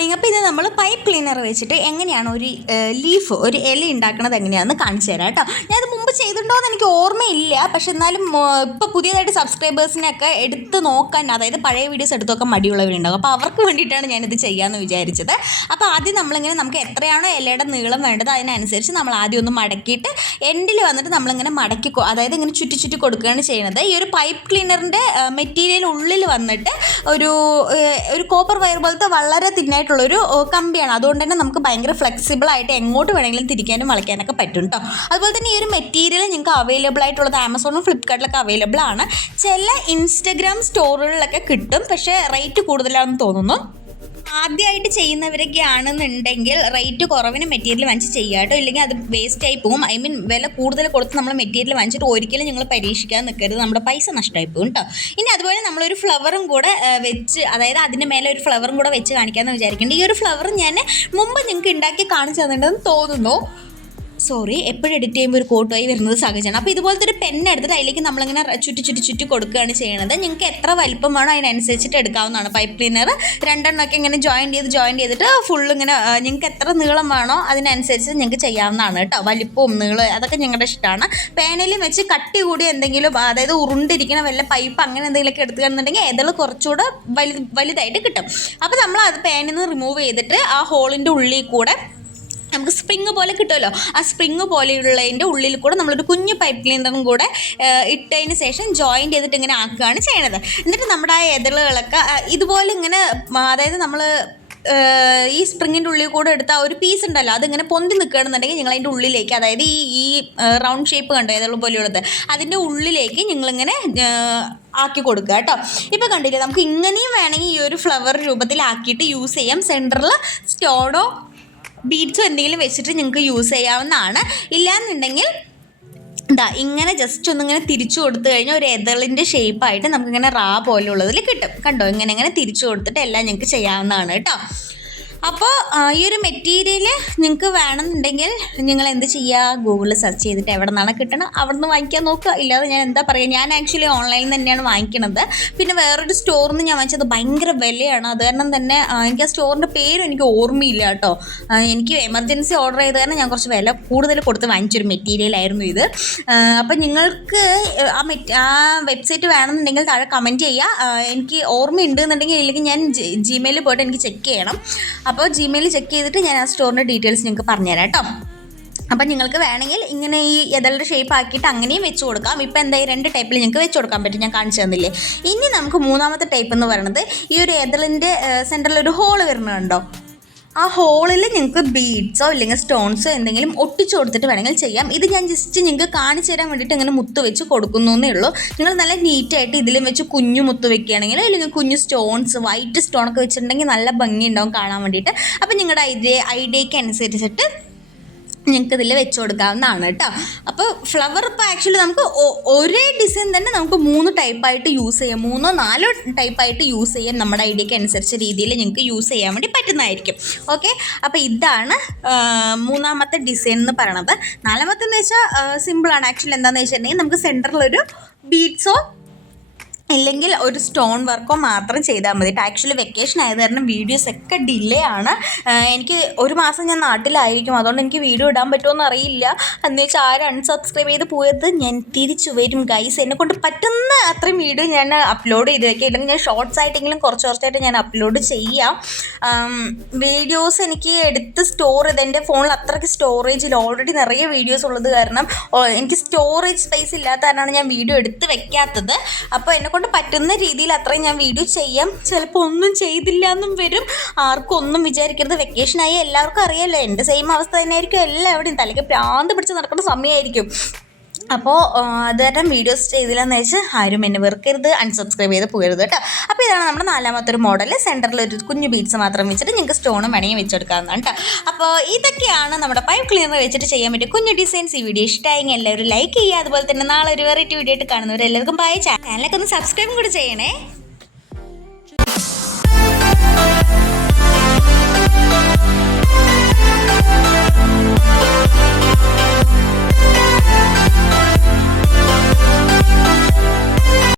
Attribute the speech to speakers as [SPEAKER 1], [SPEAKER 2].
[SPEAKER 1] Morning അപ്പോൾ ഇത് നമ്മൾ പൈപ്പ് ക്ലീനർ വെച്ചിട്ട് എങ്ങനെയാണ് ഒരു ലീഫ് ഒരു ഇല ഉണ്ടാക്കുന്നത് എങ്ങനെയാണെന്ന് കാണിച്ചു തരാം കേട്ടോ. ഞാനത് മുമ്പ് ചെയ്തിട്ടുണ്ടോ എന്ന് എനിക്ക് ഓർമ്മയില്ല. പക്ഷെ എന്നാലും ഇപ്പോൾ പുതിയതായിട്ട് സബ്സ്ക്രൈബേഴ്സിനൊക്കെ എടുത്ത് നോക്കാൻ അതായത് പഴയ വീഡിയോസ് എടുത്ത് നോക്കാൻ മടിയുള്ളവരുണ്ടാകും അപ്പോൾ അവർക്ക് വേണ്ടിയിട്ടാണ് ഞാനിത് ചെയ്യാമെന്ന് വിചാരിച്ചത്. അപ്പോൾ ആദ്യം നമ്മളിങ്ങനെ നമുക്ക് എത്രയാണോ ഇലയുടെ നീളം വേണ്ടത് അതിനനുസരിച്ച് നമ്മൾ ആദ്യം ഒന്ന് മടക്കിയിട്ട് എൻഡിൽ വന്നിട്ട് നമ്മളിങ്ങനെ മടക്കി അതായത് ഇങ്ങനെ ചുറ്റി ചുറ്റി കൊടുക്കുകയാണ് ചെയ്യുന്നത്. ഈ ഒരു പൈപ്പ് ക്ലീനറിന്റെ മെറ്റീരിയൽ ഉള്ളിൽ വന്നിട്ട് ഒരു ഒരു കോപ്പർ വയർ പോലത്തെ വളരെ തിന്നായിട്ടുള്ളൊരു ഏഹ്, കമ്പിയാണ്. അതുകൊണ്ട് തന്നെ നമുക്ക് ഭയങ്കര ഫ്ലെക്സിബിൾ ആയിട്ട് എങ്ങോട്ട് വേണമെങ്കിലും തിരിക്കാനും വളയ്ക്കാനൊക്കെ പറ്റും കേട്ടോ അതുപോലെ തന്നെ ഈ ഒരു മെറ്റീരിയൽ നിങ്ങൾക്ക് അവൈലബിൾ ആയിട്ടുള്ളത് ആമസോണും ഫ്ലിപ്കാർട്ടിലൊക്കെ അവൈലബിൾ ആണ്. ചില ഇൻസ്റ്റഗ്രാം സ്റ്റോറുകളിലൊക്കെ കിട്ടും. പക്ഷേ റേറ്റ് കൂടുതലാണെന്ന് തോന്നുന്നു. ആദ്യമായിട്ട് ചെയ്യുന്നവരൊക്കെ ആണെന്നുണ്ടെങ്കിൽ റേറ്റ് കുറവിന് മെറ്റീരിയൽ വാങ്ങിച്ച് ചെയ്യുക കേട്ടോ. ഇല്ലെങ്കിൽ അത് വേസ്റ്റ് ആയി പോകും. ഐ മീൻ വില കൂടുതൽ കൊടുത്ത് നമ്മൾ മെറ്റീരിയൽ വാങ്ങിച്ചിട്ട് ഒരിക്കലും നിങ്ങൾ പരീക്ഷിക്കാൻ നിൽക്കരുത് നമ്മുടെ പൈസ നഷ്ടമായി പോകും കേട്ടോ. ഇനി അതുപോലെ നമ്മളൊരു ഫ്ലവറും കൂടെ വെച്ച് അതായത് അതിന്റെ മേലെ ഒരു ഫ്ലവറും കൂടെ വെച്ച് കാണിക്കാമെന്ന് വിചാരിക്കുന്നുണ്ട്. ഈ ഒരു ഫ്ലവർ ഞാൻ മുമ്പ് നിങ്ങൾക്ക് ഉണ്ടാക്കി കാണിച്ചു തന്നിട്ടുണ്ടെന്ന് തോന്നുന്നു. സോറി എപ്പോഴും എഡിറ്റ് ചെയ്യുമ്പോൾ ഒരു കോട്ടുമായി വരുന്നത് സഹജമാണ് അപ്പോൾ ഇതുപോലത്തെ ഒരു പെൻ എടുത്തിട്ട് അതിലേക്ക് നമ്മളിങ്ങനെ ചുറ്റി ചുറ്റി ചുറ്റി കൊടുക്കുകയാണ് ചെയ്യുന്നത് നിങ്ങൾക്ക് എത്ര വലിപ്പം വേണോ അതിനനുസരിച്ചിട്ട് എടുക്കാവുന്നതാണ്. പൈപ്പ് ക്ലീനർ രണ്ടെണ്ണമൊക്കെ ഇങ്ങനെ ജോയിൻ ചെയ്ത് ജോയിൻ ചെയ്തിട്ട് ഫുൾ ഇങ്ങനെ നിങ്ങൾക്ക് എത്ര നീളം വേണോ അതിനനുസരിച്ച് നിങ്ങൾക്ക് ചെയ്യാവുന്നതാണ് കേട്ടോ. വലിപ്പവും നീളം അതൊക്കെ ഞങ്ങളുടെ ഇഷ്ടമാണ്. പേനയിൽ വെച്ച് കട്ടി കൂടി എന്തെങ്കിലും അതായത് ഉരുണ്ടിരിക്കുന്ന വല്ല പൈപ്പ് അങ്ങനെ എന്തെങ്കിലുമൊക്കെ എടുക്കുകയാണെന്നുണ്ടെങ്കിൽ ഏതെങ്കിലും കുറച്ചുകൂടെ വലുത് വലുതായിട്ട് കിട്ടും. അപ്പോൾ നമ്മൾ അത് പേനിൽ നിന്ന് റിമൂവ് ചെയ്തിട്ട് ആ ഹോളിന്റെ ഉള്ളിൽ കൂടെ നമുക്ക് സ്പ്രിങ് പോലെ കിട്ടുമല്ലോ. ആ സ്പ്രിങ് പോലെയുള്ളതിന്റെ ഉള്ളിൽ കൂടെ നമ്മളൊരു കുഞ്ഞു പൈപ്പ് ക്ലീനറും കൂടെ ഇട്ടതിന് ശേഷം ജോയിൻ ചെയ്തിട്ട് ഇങ്ങനെ ആക്കുകയാണ് ചെയ്യണത്. എന്നിട്ട് നമ്മുടെ ആ എതിളുകളൊക്കെ ഇതുപോലെ ഇങ്ങനെ അതായത് നമ്മൾ ഈ സ്പ്രിങ്ങിന്റെ ഉള്ളിൽ കൂടെ എടുത്ത ഒരു പീസ് ഉണ്ടല്ലോ അതിങ്ങനെ പൊന്തി നിൽക്കുകയാണെന്നുണ്ടെങ്കിൽ നിങ്ങൾ അതിന്റെ ഉള്ളിലേക്ക് അതായത് ഈ ഈ റൗണ്ട് ഷേപ്പ് കണ്ടോ ഏതെങ്കിലും പോലെയുള്ളത് അതിന്റെ ഉള്ളിലേക്ക് നിങ്ങളിങ്ങനെ ആക്കി കൊടുക്കുക കേട്ടോ. ഇപ്പോൾ കണ്ടില്ലേ നമുക്ക് ഇങ്ങനെയും വേണമെങ്കിൽ ഈ ഒരു ഫ്ലവർ രൂപത്തിലാക്കിയിട്ട് യൂസ് ചെയ്യാം. സെന്ററിൽ സ്റ്റോണോ ബീഡ്സോ എന്തെങ്കിലും വെച്ചിട്ട് നിങ്ങൾക്ക് യൂസ് ചെയ്യാവുന്നതാണ്. ഇല്ലാന്നുണ്ടെങ്കിൽ എന്താ ഇങ്ങനെ ജസ്റ്റ് ഒന്നിങ്ങനെ തിരിച്ചു കൊടുത്തു കഴിഞ്ഞാൽ ഒരു എതളിന്റെ ഷേപ്പായിട്ട് നമുക്കിങ്ങനെ റാ പോലുള്ളതിൽ കിട്ടും. കണ്ടോ? ഇങ്ങനെ ഇങ്ങനെ തിരിച്ചു കൊടുത്തിട്ട് എല്ലാം ഞങ്ങൾക്ക് ചെയ്യാവുന്നതാണ് കേട്ടോ. അപ്പോൾ ഈ ഒരു മെറ്റീരിയൽ നിങ്ങൾക്ക് വേണമെന്നുണ്ടെങ്കിൽ നിങ്ങൾ എന്ത് ചെയ്യുക ഗൂഗിളിൽ സെർച്ച് ചെയ്തിട്ട് എവിടെ നിന്നാണ് കിട്ടണം അവിടെ നിന്ന് വാങ്ങിക്കാൻ നോക്കുക. ഇല്ലാതെ ഞാൻ എന്താ പറയുക ഞാൻ ആക്ച്വലി ഓൺലൈനിൽ തന്നെയാണ് വാങ്ങിക്കണത്. പിന്നെ വേറൊരു സ്റ്റോറിൽ നിന്ന് ഞാൻ വാങ്ങിച്ചത് ഭയങ്കര വിലയാണ്. അത് കാരണം തന്നെ എനിക്ക് ആ സ്റ്റോറിന്റെ പേരും എനിക്ക് ഓർമ്മയില്ല കേട്ടോ. എനിക്ക് എമർജൻസി ഓർഡർ ചെയ്ത് കാരണം ഞാൻ കുറച്ച് വില കൂടുതൽ കൊടുത്ത് വാങ്ങിച്ചൊരു മെറ്റീരിയൽ ആയിരുന്നു ഇത്. അപ്പം നിങ്ങൾക്ക് ആ മെറ്റ് ആ വെബ്സൈറ്റ് വേണമെന്നുണ്ടെങ്കിൽ താഴെ കമന്റ് ചെയ്യുക. എനിക്ക് ഓർമ്മയുണ്ട് എന്നുണ്ടെങ്കിൽ ഇല്ലെങ്കിൽ ഞാൻ ജിമെയിലിൽ പോയിട്ട് എനിക്ക് ചെക്ക് ചെയ്യണം. അപ്പോൾ ജിമെയിൽ ചെക്ക് ചെയ്തിട്ട് ഞാൻ ആ സ്റ്റോറിന്റെ ഡീറ്റെയിൽസ് നിങ്ങൾക്ക് പറഞ്ഞുതരാം കേട്ടോ. അപ്പം നിങ്ങൾക്ക് വേണമെങ്കിൽ ഇങ്ങനെ ഈ എതളുടെ ഷേപ്പ് ആക്കിയിട്ട് അങ്ങനെയും വെച്ച് കൊടുക്കാം. ഇപ്പം എന്തായി രണ്ട് ടൈപ്പിൽ നിങ്ങൾക്ക് വെച്ച് കൊടുക്കാൻ പറ്റും. ഞാൻ കാണിച്ചു തന്നില്ലേ. ഇനി നമുക്ക് മൂന്നാമത്തെ ടൈപ്പ് എന്ന് പറയുന്നത് ഈ ഒരു എതളിന്റെ സെന്ററിൽ ഒരു ഹോൾ വരുന്നുണ്ടോ? ആ ഹോളിൽ നിങ്ങൾക്ക് ബീഡ്സോ അല്ലെങ്കിൽ സ്റ്റോൺസോ എന്തെങ്കിലും ഒട്ടിച്ചു കൊടുത്തിട്ട് വേണമെങ്കിൽ ചെയ്യാം. ഇത് ഞാൻ ജസ്റ്റ് നിങ്ങൾക്ക് കാണിച്ചു തരാൻ വേണ്ടിയിട്ട് ഇങ്ങനെ മുത്ത് വെച്ച് കൊടുക്കുന്നു എന്നേ ഉള്ളൂ. നിങ്ങൾ നല്ല നീറ്റായിട്ട് ഇതിലും വെച്ച് കുഞ്ഞു മുത്ത് വെക്കുകയാണെങ്കിൽ അല്ലെങ്കിൽ കുഞ്ഞു സ്റ്റോൺസ് വൈറ്റ് സ്റ്റോൺ ഒക്കെ വെച്ചിട്ടുണ്ടെങ്കിൽ നല്ല ഭംഗി ഉണ്ടാവും കാണാൻ വേണ്ടിയിട്ട്. അപ്പം നിങ്ങളുടെ ഐഡിയ ഐഡിയയ്ക്ക് അനുസരിച്ചിട്ട് നിങ്ങൾക്ക് ഇതിൽ വെച്ച് കൊടുക്കാവുന്നതാണ് കേട്ടോ. അപ്പോൾ ഫ്ലവർ ഇപ്പോൾ ആക്ച്വലി നമുക്ക് ഒരേ ഡിസൈൻ തന്നെ നമുക്ക് മൂന്ന് ടൈപ്പായിട്ട് യൂസ് ചെയ്യാം. മൂന്നോ നാലോ ടൈപ്പായിട്ട് യൂസ് ചെയ്യാം നമ്മുടെ ഐഡിയക്ക് അനുസരിച്ച രീതിയിൽ ഞങ്ങൾക്ക് യൂസ് ചെയ്യാൻ വേണ്ടി പറ്റുന്നതായിരിക്കും. ഓക്കെ അപ്പോൾ ഇതാണ് മൂന്നാമത്തെ ഡിസൈൻ എന്ന് പറയണത്. നാലാമത്തെ എന്ന് വെച്ചാൽ സിമ്പിളാണ് ആക്ച്വലി എന്താണെന്ന് വെച്ചിട്ടുണ്ടെങ്കിൽ നമുക്ക് സെന്ററിലൊരു ബീഡ്സോ ഇല്ലെങ്കിൽ ഒരു സ്റ്റോൺ വർക്കോ മാത്രം ചെയ്താൽ മതി. ആക്ച്വലി വെക്കേഷൻ ആയത് കാരണം വീഡിയോസ് ഒക്കെ ഡിലേ ആണ്. എനിക്ക് ഒരു മാസം ഞാൻ നാട്ടിലായിരിക്കും. അതുകൊണ്ട് എനിക്ക് വീഡിയോ ഇടാൻ പറ്റുമോ അറിയില്ല. എന്ന് വെച്ചാൽ ആരും അൺസബ്സ്ക്രൈബ് ചെയ്ത് പോയത് ഞാൻ തിരിച്ചു വരും ഗൈസ് എന്നെ കൊണ്ട് പറ്റുന്ന അത്രയും വീഡിയോ ഞാൻ അപ്ലോഡ് ചെയ്ത് വയ്ക്കുക ഇല്ലെങ്കിൽ ഞാൻ ഷോർട്സ് ആയിട്ടെങ്കിലും കുറച്ച് കുറച്ചായിട്ട് ഞാൻ അപ്ലോഡ് ചെയ്യാം. വീഡിയോസ് എനിക്ക് എടുത്ത് സ്റ്റോർ ചെയ്ത് എന്റെ ഫോണിൽ അത്രയ്ക്ക് സ്റ്റോറേജിൽ ഓൾറെഡി നിറയെ വീഡിയോസ് ഉള്ളത് കാരണം എനിക്ക് സ്റ്റോറേജ് സ്പേസ് ഇല്ലാത്ത കാരണമാണ് ഞാൻ വീഡിയോ എടുത്ത് വെക്കാത്തത്. അപ്പോൾ എന്നെ കൊണ്ട് പറ്റുന്ന രീതിയിൽ അത്രയും ഞാൻ വീഡിയോ ചെയ്യാം. ചിലപ്പോൾ ഒന്നും ചെയ്തില്ല എന്നും വരും. ആർക്കും ഒന്നും വിചാരിക്കരുത്. വെക്കേഷൻ ആയി എല്ലാവർക്കും അറിയാമല്ലോ എന്റെ സെയിം അവസ്ഥ തന്നെയായിരിക്കും. എല്ലാവരുടെയും തലയ്ക്ക് പ്രാന്ത് പിടിച്ച് നടക്കുന്ന സമയമായിരിക്കും. അപ്പോൾ അതുതരം വീഡിയോസ് ചെയ്തില്ലെന്ന് വെച്ച് ആരും എന്നെ വെറുക്കരുത് അൺസബ്സ്ക്രൈബ് ചെയ്ത് പോകരുത് കേട്ടോ. അപ്പോൾ ഇതാണ് നമ്മുടെ നാലാമത്തെ ഒരു മോഡൽ സെന്ററിൽ ഒരു കുഞ്ഞു ബീഡ്സ് മാത്രം വെച്ചിട്ട് നിങ്ങൾക്ക് സ്റ്റോണും വേണമെങ്കിൽ വെച്ചെടുക്കാവുന്നതാണ് കേട്ടോ. അപ്പോൾ ഇതൊക്കെയാണ് നമ്മുടെ പൈപ്പ് ക്ലീനർ വെച്ചിട്ട് ചെയ്യാൻ പറ്റിയ കുഞ്ഞു ഡിസൈൻസ് ഈ വീഡിയോ ഇഷ്ടമായെങ്കിൽ എല്ലാവരും ലൈക്ക് ചെയ്യുക. അതുപോലെ തന്നെ നാളെ ഒരു വെറൈറ്റി വീഡിയോ ആയിട്ട് കാണുന്നവരെല്ലാവർക്കും ബൈ ചാനലൊക്കെ ഒന്ന് സബ്സ്ക്രൈബും കൂടി ചെയ്യണേ.